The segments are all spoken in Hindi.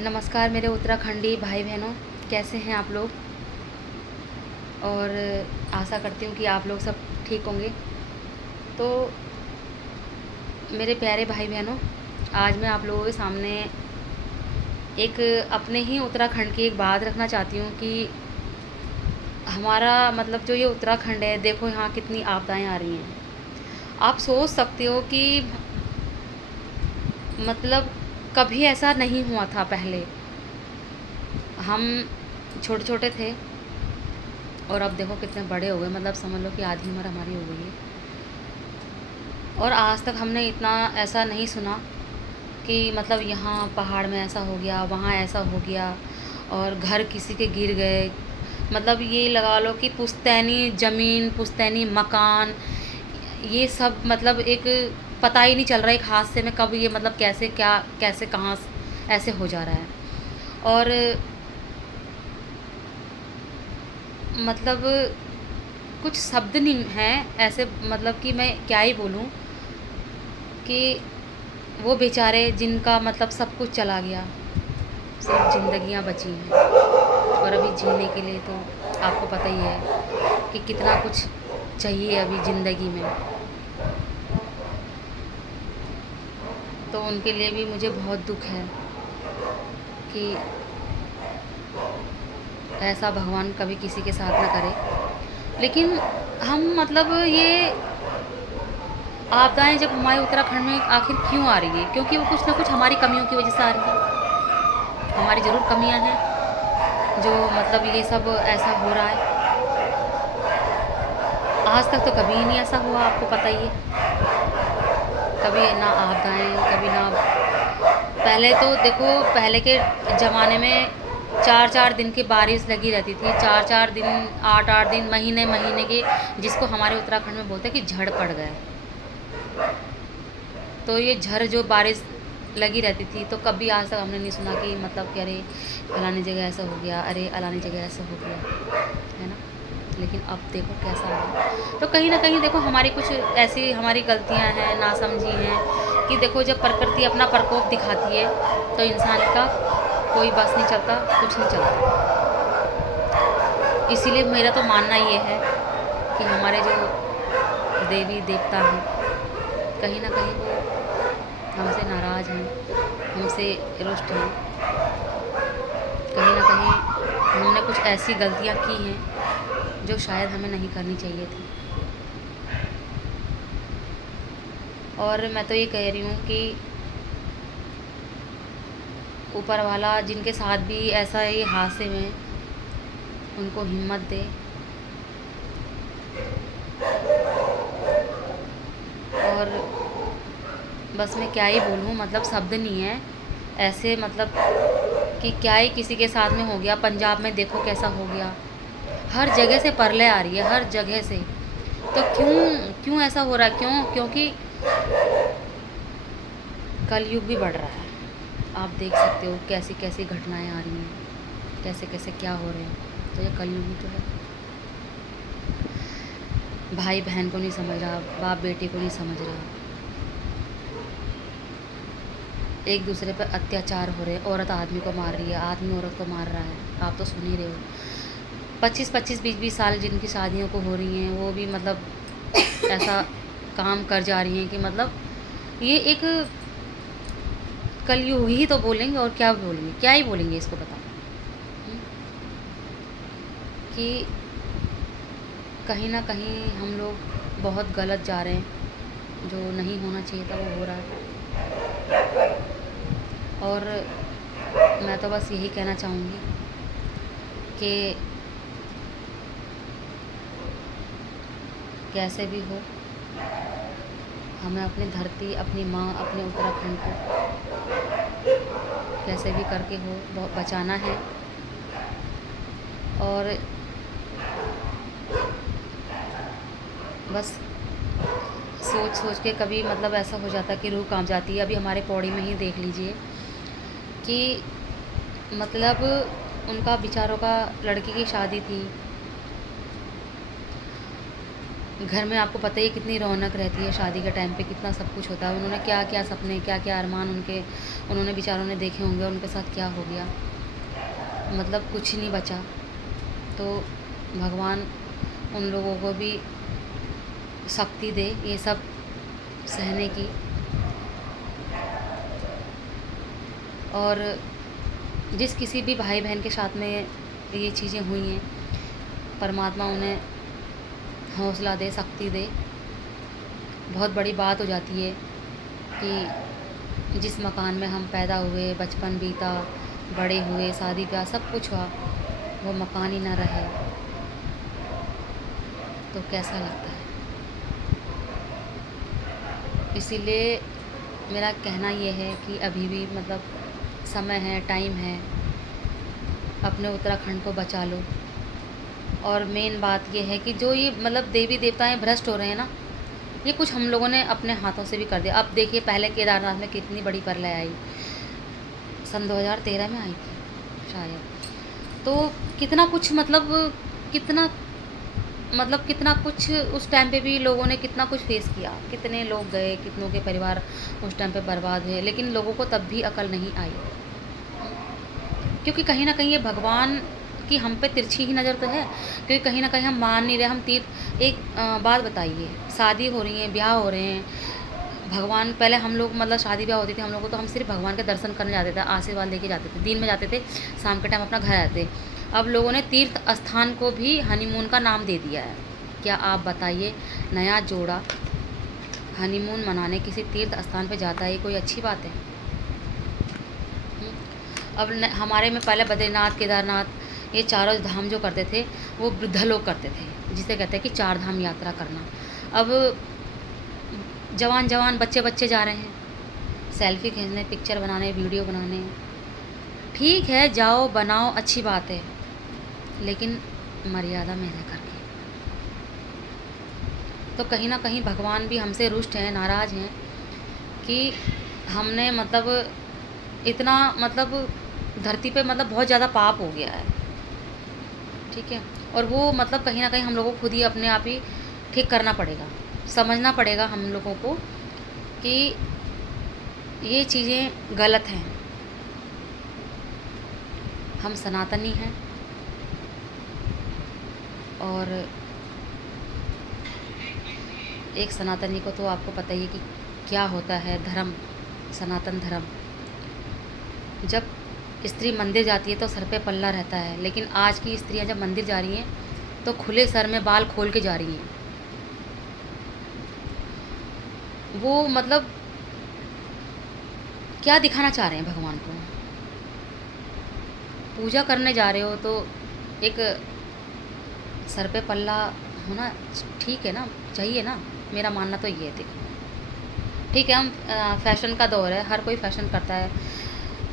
नमस्कार मेरे उत्तराखंडी भाई बहनों, कैसे हैं आप लोग। और आशा करती हूँ कि आप लोग सब ठीक होंगे। तो मेरे प्यारे भाई बहनों, आज मैं आप लोगों के सामने एक अपने ही उत्तराखंड की एक बात रखना चाहती हूँ कि हमारा मतलब जो ये उत्तराखंड है, देखो यहाँ कितनी आपदाएं आ रही हैं। आप सोच सकते हो कि मतलब कभी ऐसा नहीं हुआ था पहले। हम छोटे छोटे थे और अब देखो कितने बड़े हो गए, मतलब समझ लो कि आधी उम्र हमारी हो गई है। और आज तक हमने इतना ऐसा नहीं सुना कि मतलब यहाँ पहाड़ में ऐसा हो गया, वहाँ ऐसा हो गया और घर किसी के गिर गए। मतलब ये लगा लो कि पुश्तैनी ज़मीन, पुश्तैनी मकान, ये सब मतलब एक पता ही नहीं चल रहा है एक हादसे में कब ये मतलब कैसे क्या कैसे कहाँ ऐसे हो जा रहा है। और मतलब कुछ शब्द नहीं हैं ऐसे, मतलब कि मैं क्या ही बोलूँ कि वो बेचारे जिनका मतलब सब कुछ चला गया, सिर्फ ज़िंदगियाँ बची हैं। और अभी जीने के लिए तो आपको पता ही है कि कितना कुछ चाहिए अभी ज़िंदगी में। तो उनके लिए भी मुझे बहुत दुख है कि ऐसा भगवान कभी किसी के साथ ना करे। लेकिन हम मतलब ये आपदाएं जब हमारे उत्तराखंड में आखिर क्यों आ रही है, क्योंकि वो कुछ ना कुछ हमारी कमियों की वजह से आ रही है। हमारी ज़रूर कमियां हैं जो मतलब ये सब ऐसा हो रहा है। आज तक तो कभी ही नहीं ऐसा हुआ, आपको पता ही है। कभी ना आपदाएं, कभी ना। पहले तो देखो, पहले के ज़माने में 4-4 दिन की बारिश लगी रहती थी, 4-4 दिन, 8-8 दिन, महीने महीने के, जिसको हमारे उत्तराखंड में बोलते हैं कि झड़ पड़ गए। तो ये झड़ जो बारिश लगी रहती थी, तो कभी आज तक हमने नहीं सुना कि मतलब कि अरे फलानी जगह ऐसा हो गया, अरे अलानी जगह ऐसा हो गया, है ना। लेकिन अब देखो कैसा है। तो कहीं ना कहीं देखो हमारी कुछ ऐसी हमारी गलतियां हैं, नासमझी हैं कि देखो जब प्रकृति अपना प्रकोप दिखाती है तो इंसान का कोई बस नहीं चलता, कुछ नहीं चलता। इसीलिए मेरा तो मानना ये है कि हमारे जो देवी देवता हैं, कहीं ना कहीं वो हमसे नाराज़ हैं, हमसे रुष्ट हैं। कहीं ना कहीं हमने कुछ ऐसी गलतियां की हैं जो शायद हमें नहीं करनी चाहिए थी। और मैं तो ये कह रही हूँ कि ऊपर वाला जिनके साथ भी ऐसा ये हादसे में, उनको हिम्मत दे। और बस मैं क्या ही बोलूँ, मतलब शब्द नहीं है ऐसे, मतलब कि क्या ही किसी के साथ में हो गया। पंजाब में देखो कैसा हो गया, हर जगह से परले आ रही है, हर जगह से। तो क्यों क्यों ऐसा हो रहा है, क्यों? क्योंकि कलयुग भी बढ़ रहा है। आप देख सकते हो कैसी कैसी घटनाएं आ रही हैं, कैसे कैसे क्या हो रहे हैं। तो ये कलयुग ही तो है। भाई बहन को नहीं समझ रहा, बाप बेटे को नहीं समझ रहा, एक दूसरे पर अत्याचार हो रहे हैं। औरत आदमी को मार रही है, आदमी औरत को मार रहा है। आप तो सुन ही रहे हो। 25-25, 20-20 साल जिनकी शादियों को हो रही हैं, वो भी मतलब ऐसा काम कर जा रही हैं कि मतलब ये एक कलयुग ही तो बोलेंगे, और क्या बोलेंगे, क्या ही बोलेंगे इसको बताओ। कि कहीं ना कहीं हम लोग बहुत गलत जा रहे हैं, जो नहीं होना चाहिए था वो हो रहा है। और मैं तो बस यही कहना चाहूँगी कि कैसे भी हो, हमें अपनी धरती, अपनी माँ, अपने उत्तराखंड को कैसे भी करके हो बचाना है। और बस सोच सोच के कभी मतलब ऐसा हो जाता है कि रूह कांप जाती है। अभी हमारे पौड़ी में ही देख लीजिए कि मतलब उनका बेचारों का लड़की की शादी थी, घर में आपको पता ही है कितनी रौनक रहती है शादी के टाइम पे, कितना सब कुछ होता है। उन्होंने क्या क्या सपने, क्या क्या अरमान उन्होंने बेचारों ने देखे होंगे, उनके साथ क्या हो गया, मतलब कुछ ही नहीं बचा। तो भगवान उन लोगों को भी शक्ति दे ये सब सहने की, और जिस किसी भी भाई बहन के साथ में ये चीज़ें हुई हैं, परमात्मा उन्हें हौसला दे, शक्ति दे। बहुत बड़ी बात हो जाती है कि जिस मकान में हम पैदा हुए, बचपन बीता, बड़े हुए, शादी ब्याह सब कुछ हुआ, वो मकान ही ना रहे तो कैसा लगता है। इसीलिए मेरा कहना ये है कि अभी भी मतलब समय है, टाइम है, अपने उत्तराखंड को बचा लो। और मेन बात ये है कि जो ये मतलब देवी देवताएं भ्रष्ट हो रहे हैं ना, ये कुछ हम लोगों ने अपने हाथों से भी कर दिया। अब देखिए, पहले केदारनाथ में कितनी बड़ी प्रलय आई, सन 2013 में आई थी शायद। तो कितना कुछ कितना कुछ उस टाइम पे भी लोगों ने कितना कुछ फेस किया, कितने लोग गए, कितनों के परिवार उस टाइम पे बर्बाद हुए, लेकिन लोगों को तब भी अकल नहीं आई, क्योंकि कहीं ना कहीं ये भगवान की हम पे तिरछी ही नज़र तो है। क्योंकि कहीं ना कहीं हम मान नहीं रहे, हम तीर्थ एक बात बताइए, शादी हो रही है, ब्याह हो रहे हैं, भगवान पहले हम लोग मतलब शादी ब्याह होती थी हम लोग को, तो हम सिर्फ भगवान के दर्शन करने जाते थे, आशीर्वाद लेके जाते थे, दिन में जाते थे, शाम के टाइम अपना घर आते। अब लोगों ने तीर्थ स्थान को भी हनीमून का नाम दे दिया है। क्या आप बताइए, नया जोड़ा हनीमून मनाने किसी तीर्थ स्थान पे जाता है, ये कोई अच्छी बात है? अब हमारे में पहले बद्रीनाथ, केदारनाथ, ये चारों धाम जो करते थे वो वृद्ध लोग करते थे, जिसे कहते हैं कि 4 धाम यात्रा करना। अब जवान जवान बच्चे बच्चे जा रहे हैं सेल्फी खींचने, पिक्चर बनाने, वीडियो बनाने। ठीक है, जाओ बनाओ, अच्छी बात है, लेकिन मर्यादा में रह करके। तो कहीं ना कहीं भगवान भी हमसे रुष्ट हैं, नाराज़ हैं कि हमने मतलब इतना मतलब धरती पे मतलब बहुत ज़्यादा पाप हो गया है, ठीक है। और वो मतलब कहीं ना कहीं हम लोगों को खुद ही अपने आप ही ठीक करना पड़ेगा, समझना पड़ेगा हम लोगों को कि ये चीज़ें गलत हैं। हम सनातनी हैं, और एक सनातनी को तो आपको पता ही है कि क्या होता है धर्म, सनातन धर्म। जब स्त्री मंदिर जाती है तो सर पे पल्ला रहता है, लेकिन आज की स्त्रियां जब मंदिर जा रही हैं तो खुले सर में बाल खोल के जा रही हैं। वो मतलब क्या दिखाना चाह रहे हैं भगवान को? पूजा करने जा रहे हो तो एक सर पे पल्ला होना ठीक है ना, चाहिए ना, मेरा मानना तो ये है। देखो ठीक है, हम फैशन का दौर है, हर कोई फैशन करता है,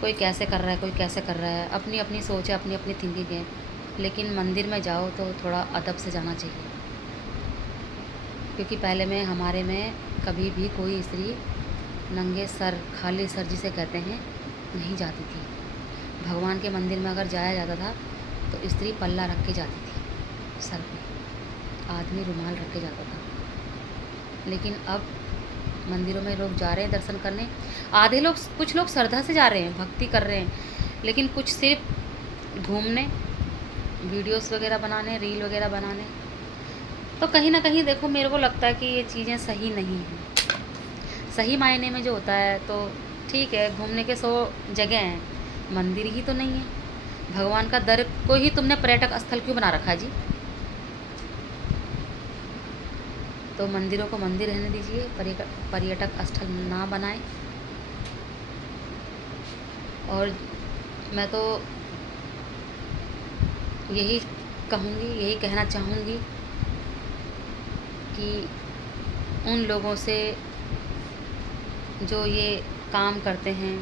कोई कैसे कर रहा है, कोई कैसे कर रहा है, अपनी अपनी सोच है, अपनी अपनी थिंकिंग है। लेकिन मंदिर में जाओ तो थोड़ा अदब से जाना चाहिए, क्योंकि पहले में हमारे में कभी भी कोई स्त्री नंगे सर, खाली सर जिसे कहते हैं, नहीं जाती थी। भगवान के मंदिर में अगर जाया जाता था तो स्त्री पल्ला रख के जाती थी सर पे, आदमी रुमाल रख के जाता था। लेकिन अब मंदिरों में लोग जा रहे हैं दर्शन करने, आधे लोग, कुछ लोग श्रद्धा से जा रहे हैं, भक्ति कर रहे हैं, लेकिन कुछ सिर्फ घूमने, वीडियोस वगैरह बनाने, रील वगैरह बनाने। तो कहीं ना कहीं देखो, मेरे को लगता है कि ये चीज़ें सही नहीं हैं। सही मायने में जो होता है तो ठीक है, घूमने के 100 जगह हैं, मंदिर ही तो नहीं है। भगवान का दर को ही तुमने पर्यटक स्थल क्यों बना रखा जी? तो मंदिरों को मंदिर रहने दीजिए, पर्यटक स्थल ना बनाएं। और मैं तो यही कहूँगी, यही कहना चाहूँगी कि उन लोगों से जो ये काम करते हैं,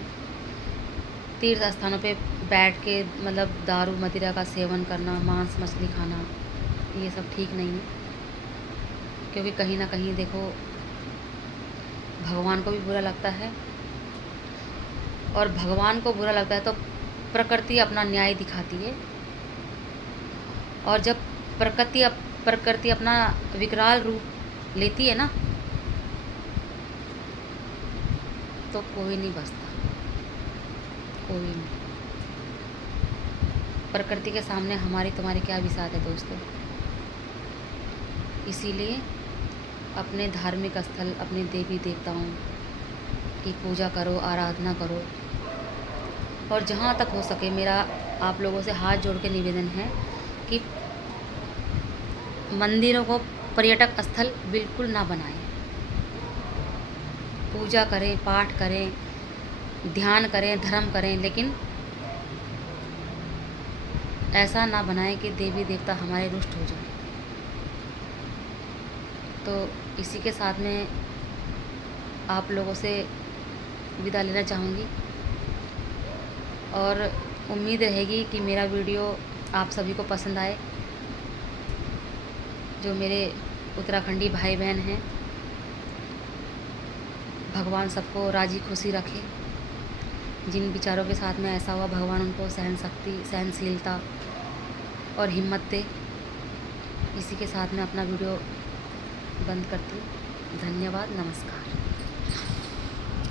तीर्थ स्थानों पे बैठ के मतलब दारू मदिरा का सेवन करना, मांस मछली खाना, ये सब ठीक नहीं है। क्योंकि कहीं ना कहीं देखो, भगवान को भी बुरा लगता है, और भगवान को बुरा लगता है तो प्रकृति अपना न्याय दिखाती है। और जब प्रकृति अपना विकराल रूप लेती है ना, तो कोई नहीं बचता, कोई नहीं। प्रकृति के सामने हमारी तुम्हारी क्या विसात है दोस्तों। इसीलिए अपने धार्मिक स्थल, अपने देवी देवताओं की पूजा करो, आराधना करो। और जहाँ तक हो सके मेरा आप लोगों से हाथ जोड़ के निवेदन है कि मंदिरों को पर्यटक स्थल बिल्कुल ना बनाएं। पूजा करें, पाठ करें, ध्यान करें, धर्म करें, लेकिन ऐसा ना बनाएं कि देवी देवता हमारे रुष्ट हो जाए। तो इसी के साथ में आप लोगों से विदा लेना चाहूँगी और उम्मीद रहेगी कि मेरा वीडियो आप सभी को पसंद आए। जो मेरे उत्तराखंडी भाई बहन हैं, भगवान सबको राजी खुशी रखे। जिन विचारों के साथ में ऐसा हुआ, भगवान उनको सहन शक्ति, सहनशीलता और हिम्मत दे। इसी के साथ में अपना वीडियो बंद करती हूँ। धन्यवाद, नमस्कार।